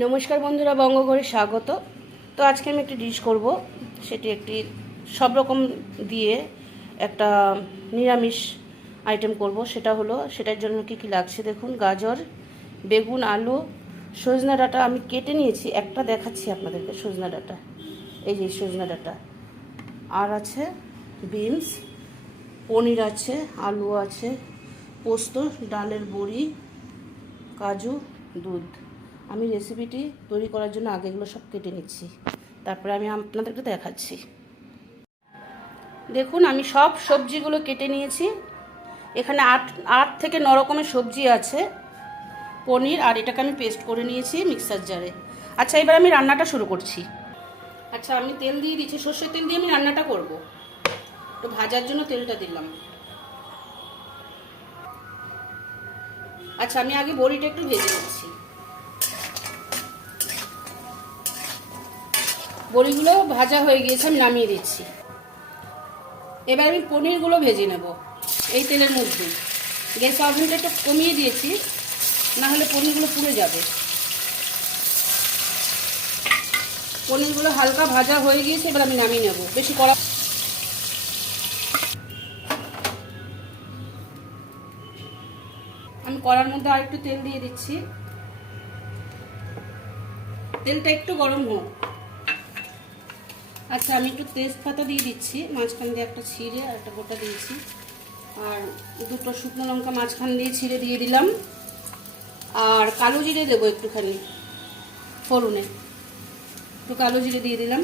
নমস্কার বন্ধুরা, বঙ্গঘরে স্বাগত। তো আজকে আমি একটি ডিশ করব, সেটি একটি সব রকম দিয়ে একটা নিরামিষ আইটেম করব। সেটার জন্য কি কি লাগছে দেখুন। গাজর, বেগুন, আলু, সজনা ডাঁটা আমি কেটে নিয়েছি, একটা দেখাচ্ছি আপনাদেরকে। সজনা ডাঁটা, এই যে সজনা ডাঁটা, আর আছে বিনস, পনির আছে, আলু আছে, পোস্ত, ডালের বড়ি, কাজু, দুধ। আমি রেসিপিটি তৈরি করার জন্য আগে এগুলো সব কেটে নিচ্ছি, তারপরে আমি আপনাদেরকে দেখাচ্ছি। দেখুন, আমি সব সবজিগুলো কেটে নিয়েছি। এখানে আট থেকে 9 রকমের সবজি আছে, পনির, আর এটাকে আমি পেস্ট করে নিয়েছি মিক্সার জারে। আচ্ছা, এবার আমি রান্নাটা শুরু করছি। আচ্ছা, আমি তেল দিয়ে দিচ্ছি, সর্ষের তেল দিয়ে আমি রান্নাটা করব। তো ভাজার জন্য তেলটা দিলাম। আচ্ছা, আমি আগে বড়িটা একটু ভেজে নিচ্ছি। বড়িগুলো ভাজা হয়ে গিয়েছে, আমি নামিয়ে দিচ্ছি। এবার আমি পনিরগুলো ভেজে নেব এই তেলের মধ্যে। গ্যাস ওভেনটা একটু কমিয়ে দিয়েছি, না হলে পনিরগুলো পুড়ে যাবে। পনিরগুলো হালকা ভাজা হয়ে গিয়েছে, এবার আমি নামিয়ে নেব। বেশি কড়া, আমি কড়ার মধ্যে আর একটু তেল দিয়ে দিচ্ছি। তেলটা একটু গরম হোক। আচ্ছা, আমি একটু তেজপাতা দিয়ে দিচ্ছি, মাঝখান দিয়ে একটা ছিঁড়ে আর একটা গোটা দিয়েছি, আর দুটো শুকনো লঙ্কা মাঝখান দিয়ে ছিঁড়ে দিয়ে দিলাম, আর কালো জিরে দেবো একটুখানি ফোড়নে। একটু কালো জিরে দিয়ে দিলাম,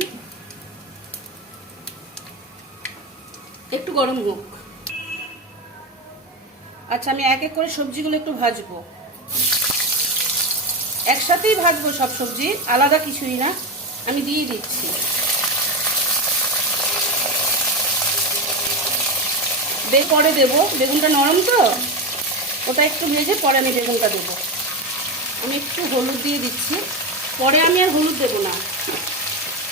একটু গরম হোক। আচ্ছা, আমি এক এক করে সবজিগুলো একটু ভাজবো, একসাথেই ভাজবো সব সবজি, আলাদা কিছুই না। আমি দিয়ে দিচ্ছি। পরে দেবো, বেগুনটা নরম তো, ওটা একটু ভেজে পরে আমি বেগুনটা দেবো। আমি একটু হলুদ দিয়ে দিচ্ছি, পরে আমি আর হলুদ দেবো না,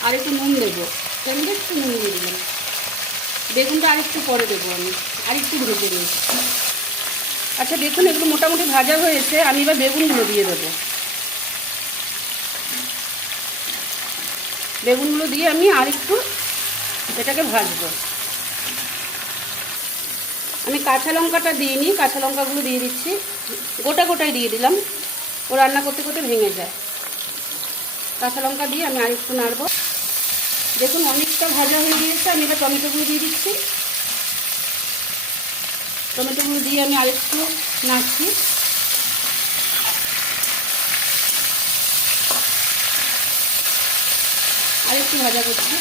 আর একটু নুন দেবো। আমি একটু নুন দিয়ে দিলাম। বেগুনটা আরেকটু পরে দেবো, আমি আরেকটু ভেজে নিই। আচ্ছা, দেখুন এগুলো মোটামুটি ভাজা হয়েছে, আমি এবার বেগুনগুলো দিয়ে দেবো। বেগুনগুলো দিয়ে আমি আরেকটু এটাকে ভাজবো। আমি কাঁচা লঙ্কাটা দিইনি, কাঁচা লঙ্কাগুলো দিয়ে দিচ্ছি, গোটা গোটাই দিয়ে দিলাম, ও রান্না করতে করতে ভেঙে যায়। কাঁচা লঙ্কা দিয়ে আমি আরেকটু নাড়বো। দেখুন অনেকটা ভাজা হয়ে গিয়েছে, আমি এবার টমেটোগুলো দিয়ে দিচ্ছি। টমেটোগুলো দিয়ে আমি আরেকটু নাড়ছি। আরেকটু ভাজা করছি।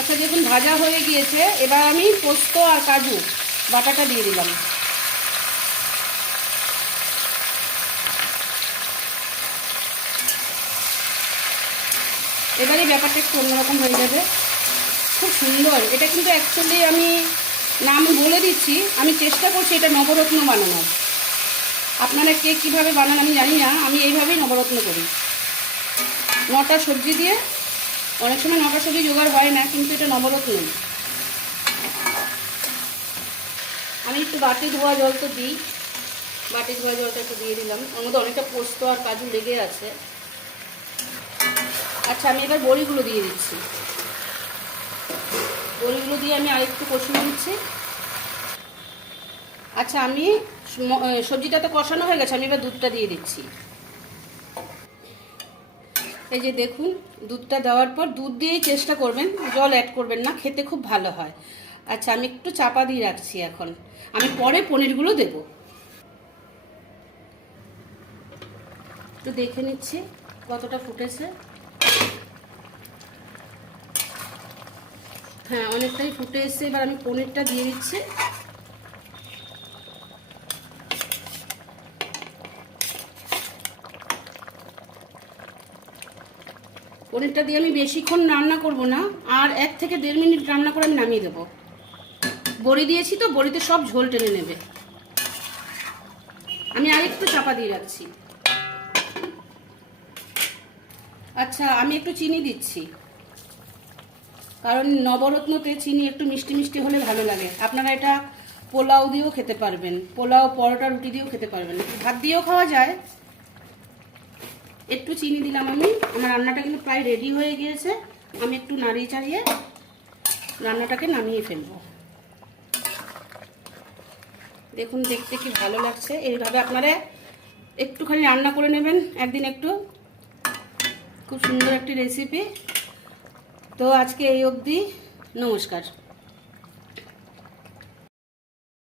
আচ্ছা, দেখুন ভাজা হয়ে গিয়েছে, এবার আমি পোস্ত আর কাজু বাটাটা দিয়ে দিলাম। এবারে ব্যাপারটা একটু অন্যরকম হয়ে যাবে, খুব সুন্দর। এটা কিন্তু অ্যাকচুয়ালি আমি নাম বলে দিচ্ছি, আমি চেষ্টা করছি এটা নবরত্ন বানানোর। আপনারা কে কীভাবে বানান আমি জানি না, আমি এইভাবেই নবরত্ন করি। 9টা সবজি দিয়ে, অনেক সময় 9টা সবজি জোগাড় হয় না, কিন্তু এটা নবরত্ন। আমি একটু বাটি ধোয়া জল তো দিই, বাটি ধোয়া জলটা একটু দিয়ে দিলাম। ওর মধ্যে অনেকটা পোস্ত আর কাজু লেগে আছে। আচ্ছা, আমি এবার বড়িগুলো দিয়ে দিচ্ছি। বড়িগুলো দিয়ে আমি আরেকটু কষিয়ে নিচ্ছি। আচ্ছা, আমি সবজিটা তো কষানো হয়ে গেছে, আমি এবার দুধটা দিয়ে দিচ্ছি। এই যে দেখুন, দুধটা দেওয়ার পর দুধ দিয়েই চেষ্টা করবেন, জল অ্যাড করবেন না, খেতে খুব ভালো হয়। আচ্ছা, আমি একটু চাপা দিয়ে রাখছি। এখন আমি পরে পনিরগুলো দেব। একটু দেখে নিচ্ছি কতটা ফুটেছে। হ্যাঁ, অনেকটাই ফুটে এসছে। এবার আমি পনিরটা দিয়ে দিচ্ছি। পনিরটা দিয়ে আমি বেশিক্ষণ রান্না করব না, আর 1 থেকে 1.5 মিনিট রান্না করে আমি নামিয়ে দেবো। বড়ি দিয়েছি তো, বড়িতে সব ঝোল টেনে নেবে। আমি আরেকটু চাপা দিয়ে রাখছি। আচ্ছা, আমি একটু চিনি দিচ্ছি, কারণ নবরত্নতে চিনি একটু মিষ্টি মিষ্টি হলে ভালো লাগে। আপনারা এটা পোলাও দিয়েও খেতে পারবেন, পোলাও, পরোটা, রুটি দিয়েও খেতে পারবেন, ভাত দিয়েও খাওয়া যায়। একটু চিনি দিলাম আমি। আমার রান্নাটা কিন্তু প্রায় রেডি হয়ে গিয়েছে। আমি একটু নাড়িয়ে চাড়িয়ে রান্নাটাকে নামিয়ে ফেলবো। দেখুন দেখতে কি ভালো লাগছে। এইভাবে আপনারা একটুখানি রান্না করে নেবেন একদিন একটু, খুব সুন্দর একটি রেসিপি। তো আজকে এই অবধি, নমস্কার।